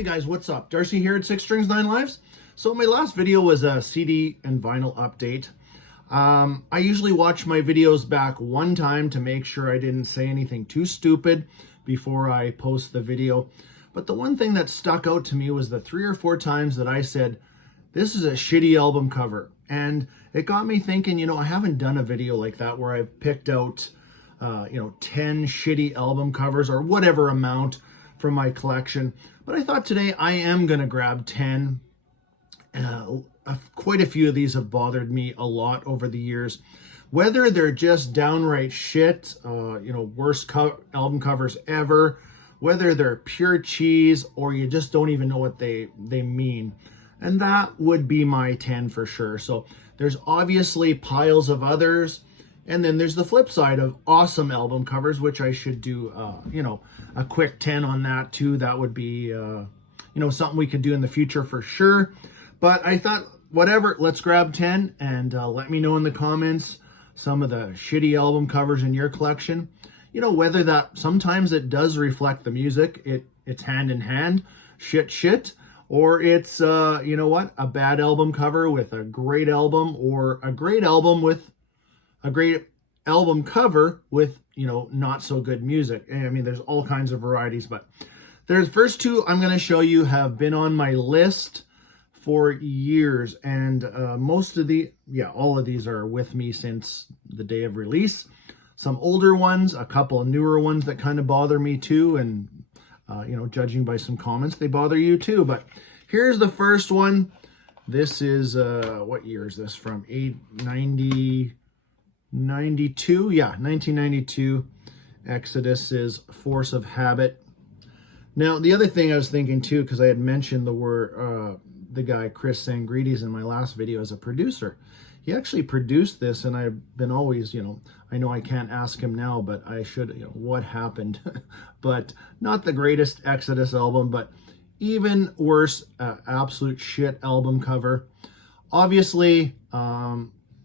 Hey guys, what's up? Darcy here at 6 Strings 9 Lives. So my last video was a CD and vinyl update. I usually watch my videos back one time to make sure I didn't say anything too stupid before I post the video. But the one thing that stuck out to me was the 3 or 4 times that I said, this is a shitty album cover. And it got me thinking, I haven't done a video like that where I've picked out, 10 shitty album covers or whatever amount from my collection. But I thought today I am going to grab 10. Quite a few of these have bothered me a lot over the years. Whether they're just downright shit, worst album covers ever, whether they're pure cheese or you just don't even know what they mean. And that would be my 10 for sure. So there's obviously piles of others. And then there's the flip side of awesome album covers, which I should do, a quick 10 on that too. That would be, something we could do in the future for sure. But I thought, whatever, let's grab 10 and let me know in the comments some of the shitty album covers in your collection. Whether that sometimes it does reflect the music, it's hand in hand, shit, or it's, a bad album cover with a great album, or a great album with a great album cover with, not so good music. I mean, there's all kinds of varieties, but there's first two I'm going to show you have been on my list for years. And all of these are with me since the day of release. Some older ones, a couple of newer ones that kind of bother me too. And, judging by some comments, they bother you too. But here's the first one. This is, what year is this from? 92, yeah, 1992. Exodus is Force of Habit. Now, the other thing I was thinking too, because I had mentioned the guy Chris Sangrides in my last video as a producer. He actually produced this, and I've been always, I know I can't ask him now, but I should, what happened? But not the greatest Exodus album, but even worse, absolute shit album cover. Obviously,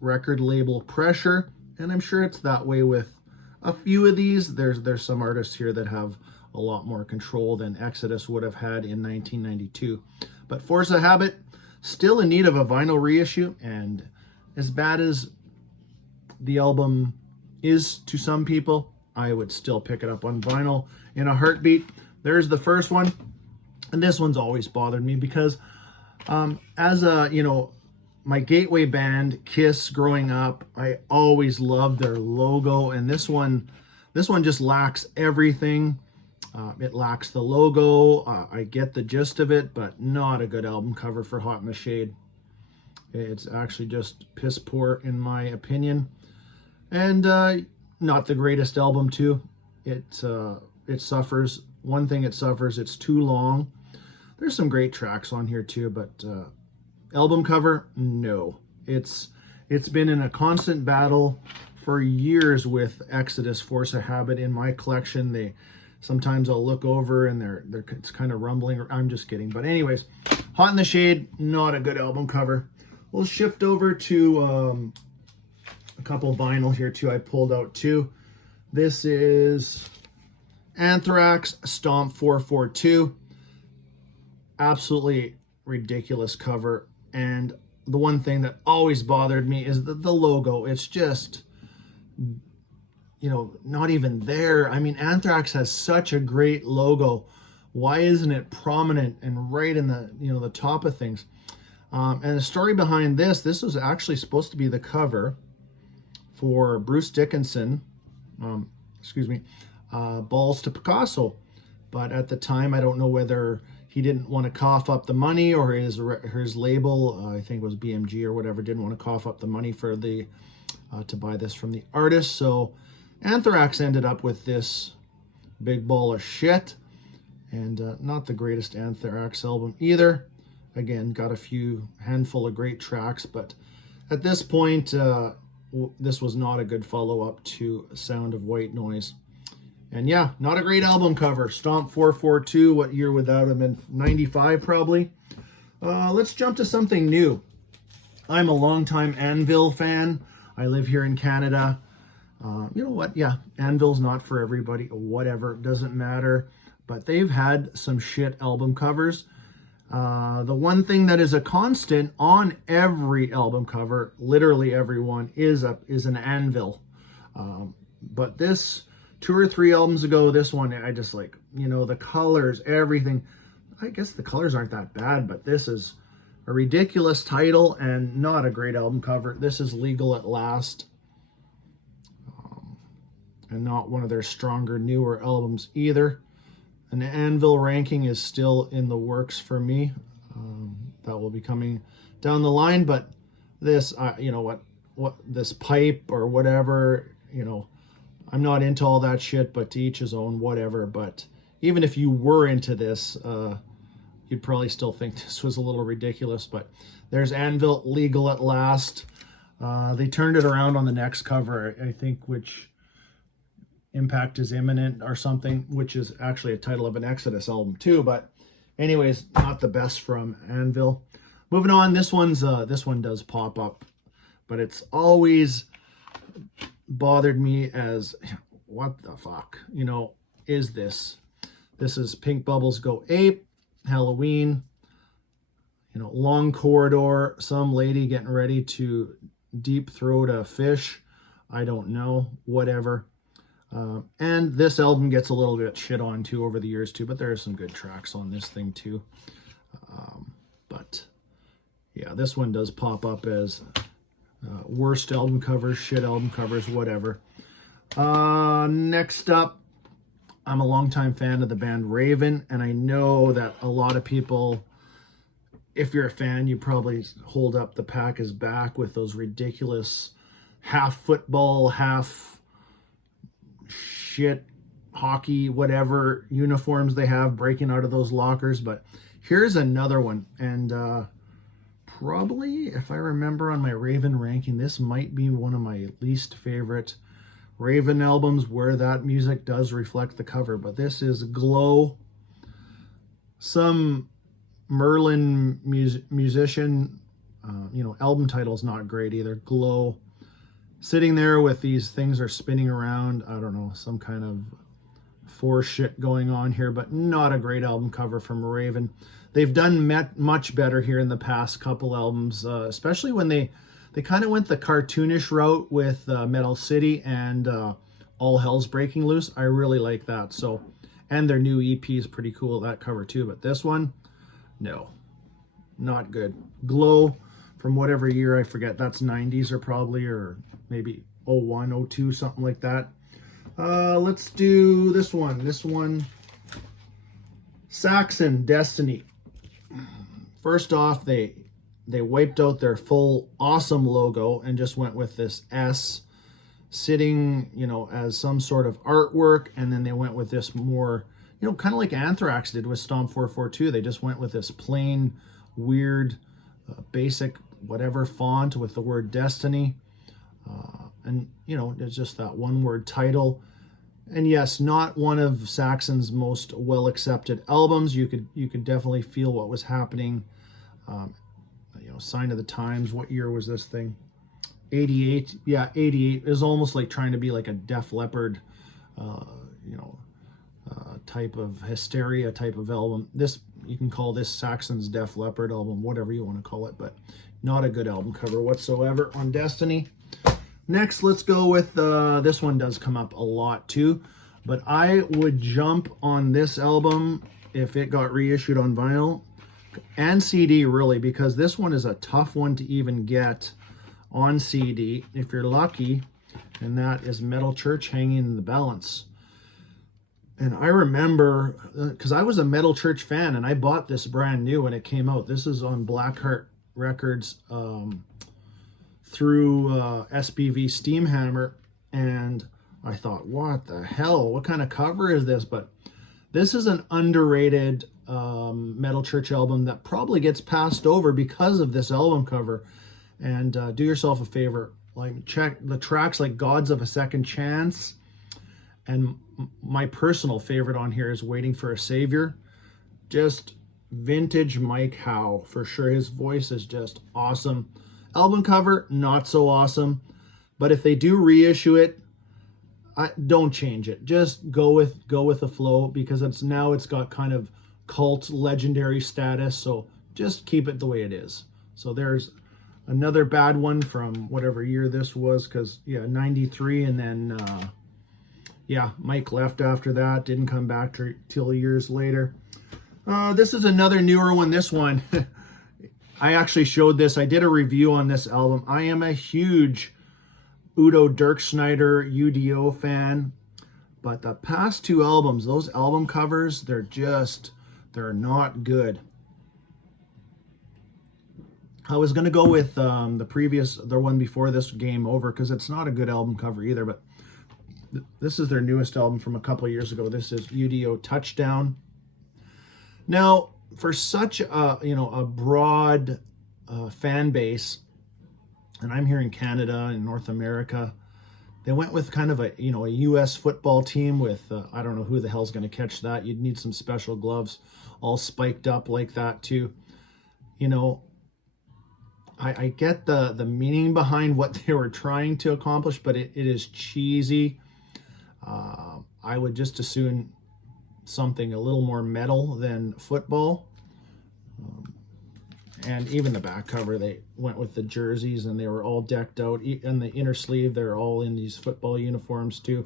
record label pressure, and I'm sure it's that way with a few of these. There's some artists here that have a lot more control than Exodus would have had in 1992. But Force of Habit, still in need of a vinyl reissue, and as bad as the album is to some people, I would still pick it up on vinyl in a heartbeat. There's the first one, and this one's always bothered me because as a, my gateway band, Kiss, growing up, I always loved their logo, and this one just lacks everything. It lacks the logo. I get the gist of it, but not a good album cover for Hot in the Shade. It's actually just piss poor in my opinion, and not the greatest album too. It suffers. One thing it suffers, it's too long. There's some great tracks on here too, but album cover, no. It's been in a constant battle for years with Exodus Force of Habit in my collection. Sometimes I'll look over and it's kind of rumbling. I'm just kidding. But anyways, Hot in the Shade, not a good album cover. We'll shift over to a couple vinyl here too. I pulled out two. This is Anthrax Stomp 442. Absolutely ridiculous cover. And the one thing that always bothered me is the logo. It's just, not even there. I mean, Anthrax has such a great logo. Why isn't it prominent and right in the, the top of things? And the story behind this was actually supposed to be the cover for Bruce Dickinson, Balls to Picasso. But at the time, I don't know whether he didn't want to cough up the money, or his label, I think it was BMG or whatever, didn't want to cough up the money for to buy this from the artist. So Anthrax ended up with this big ball of shit, and not the greatest Anthrax album either. Again, got a handful of great tracks, but at this point, this was not a good follow-up to Sound of White Noise. And yeah, not a great album cover. Stomp 442, what year would that have been? 95 probably. Let's jump to something new. I'm a longtime Anvil fan. I live here in Canada. You know what? Yeah, Anvil's not for everybody. Whatever, doesn't matter. but they've had some shit album covers. The one thing that is a constant on every album cover, literally everyone, is an Anvil. But this 2 or 3 albums ago, this one, I just like, you know, the colors, everything. I guess the colors aren't that bad, but this is a ridiculous title and not a great album cover. This is Legal at Last. And not one of their stronger, newer albums either. An Anvil ranking is still in the works for me. That will be coming down the line, but this, you know what this pipe or whatever, you know, I'm not into all that shit, but to each his own, whatever. But even if you were into this, you'd probably still think this was a little ridiculous. But there's Anvil, Legal at Last. They turned it around on the next cover, I think, which Impact is Imminent or something, which is actually a title of an Exodus album too. But anyways, not the best from Anvil. Moving on, this one does pop up, but it's always bothered me as, what the fuck, you know, is this? This is Pink Bubbles Go Ape, Halloween, you know, Long Corridor, some lady getting ready to deep throat a fish. I don't know, whatever. And this album gets a little bit shit on too over the years too, but there are some good tracks on this thing too. But yeah, this one does pop up as worst album covers, shit album covers, whatever. Next up, I'm a longtime fan of the band Raven, and I know that a lot of people, if you're a fan, you probably hold up the Pack is Back with those ridiculous half football, half shit hockey, whatever uniforms they have breaking out of those lockers. But here's another one, and probably, if I remember on my Raven ranking, this might be one of my least favorite Raven albums where that music does reflect the cover. But this is Glow, some Merlin musician, you know, album title's not great either. Glow, sitting there with these things are spinning around. I don't know, some kind of force shit going on here, but not a great album cover from Raven. They've done much better here in the past couple albums, especially when they kind of went the cartoonish route with Metal City and All Hell's Breaking Loose. I really like that. So, and their new EP is pretty cool, that cover too. But this one, no, not good. Glow, from whatever year, I forget. That's 90s or probably, or maybe 01, 02, something like that. Let's do this one. This one, Saxon, Destiny. First off, they wiped out their full awesome logo and just went with this S sitting, you know, as some sort of artwork. And then they went with this more, you know, kind of like Anthrax did with Stomp 442. They just went with this plain, weird, basic, whatever font with the word Destiny. And, you know, it's just that one word title. And yes, not one of Saxon's most well-accepted albums. You could definitely feel what was happening. You know, Sign of the Times. What year was this thing? 88. Yeah, 88. It was almost like trying to be like a Def Leppard, you know, type of Hysteria type of album. This, you can call this Saxon's Def Leppard album, whatever you want to call it, but not a good album cover whatsoever on Destiny. Next, let's go with, this one does come up a lot too, but I would jump on this album if it got reissued on vinyl and CD, really, because this one is a tough one to even get on CD if you're lucky, and that is Metal Church, Hanging in the Balance. And I remember, because I was a Metal Church fan, and I bought this brand new when it came out. This is on Blackheart Records, through SPV Steamhammer, and I thought, what the hell, what kind of cover is this? But this is an underrated Metal Church album that probably gets passed over because of this album cover. And do yourself a favor, like check the tracks like Gods of a Second Chance, and my personal favorite on here is Waiting for a Savior. Just vintage Mike Howe for sure. His voice is just awesome. Album cover, not so awesome, but if they do reissue it, don't change it. Just go with the flow, because it's got kind of cult legendary status. So just keep it the way it is. So there's another bad one from whatever year this was, because yeah, 93, and then yeah, Mike left after that, didn't come back till years later. This is another newer one. This one I actually showed this. I did a review on this album. I am a huge U.D.O. Dirk Schneider U.D.O. fan, but the past two albums, those album covers, they're not good. I was going to go with the one before this, Game Over, because it's not a good album cover either, but this is their newest album from a couple of years ago. This is U.D.O. Touchdown. Now, for such a broad fan base, and I'm here in Canada and North America, they went with kind of a U.S. football team with I don't know who the hell's going to catch that. You'd need some special gloves, all spiked up like that too. I get the meaning behind what they were trying to accomplish, but it is cheesy. I would just assume something a little more metal than football. And even the back cover, they went with the jerseys, and they were all decked out. And the inner sleeve, they're all in these football uniforms too.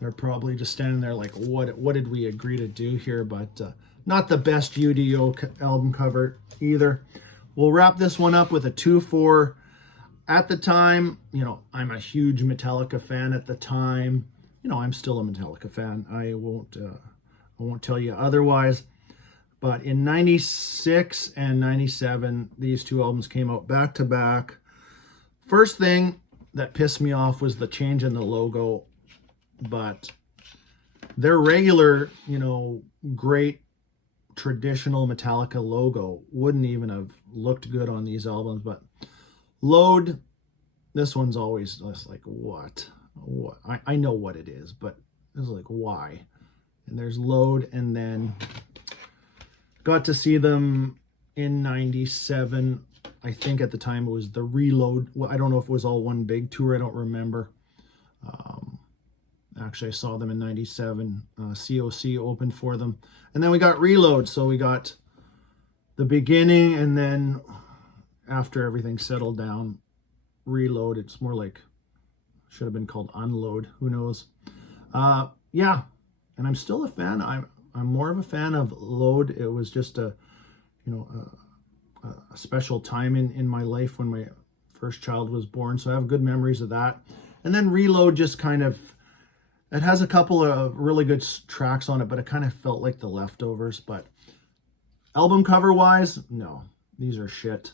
They're probably just standing there like, what did we agree to do here? But not the best U.D.O. album cover either. We'll wrap this one up with a 2-4. At the time, I'm a huge Metallica fan at the time. I'm still a Metallica fan. I won't tell you otherwise. But in 96 and 97, these two albums came out back to back. First thing that pissed me off was the change in the logo. But their regular, great traditional Metallica logo wouldn't even have looked good on these albums. But Load, this one's always just like, what? I know what it is, but it's like, why? And there's Load, and then got to see them in 97. I think at the time it was the Reload. Well, I don't know if it was all one big tour. I don't remember. Actually, I saw them in 97. COC opened for them. And then we got Reload. So we got the beginning, and then after everything settled down, Reload. It's more like, should have been called Unload. Who knows? Yeah. And I'm still a fan. I'm more of a fan of Load. It was just a special time in my life when my first child was born. So I have good memories of that. And then Reload just kind of, it has a couple of really good tracks on it, but it kind of felt like the leftovers. But album cover wise, no, these are shit.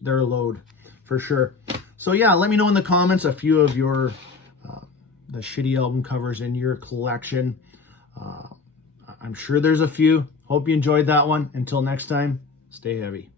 They're Load for sure. So yeah, let me know in the comments a few of your the shitty album covers in your collection. I'm sure there's a few. Hope you enjoyed that one. Until next time, stay heavy.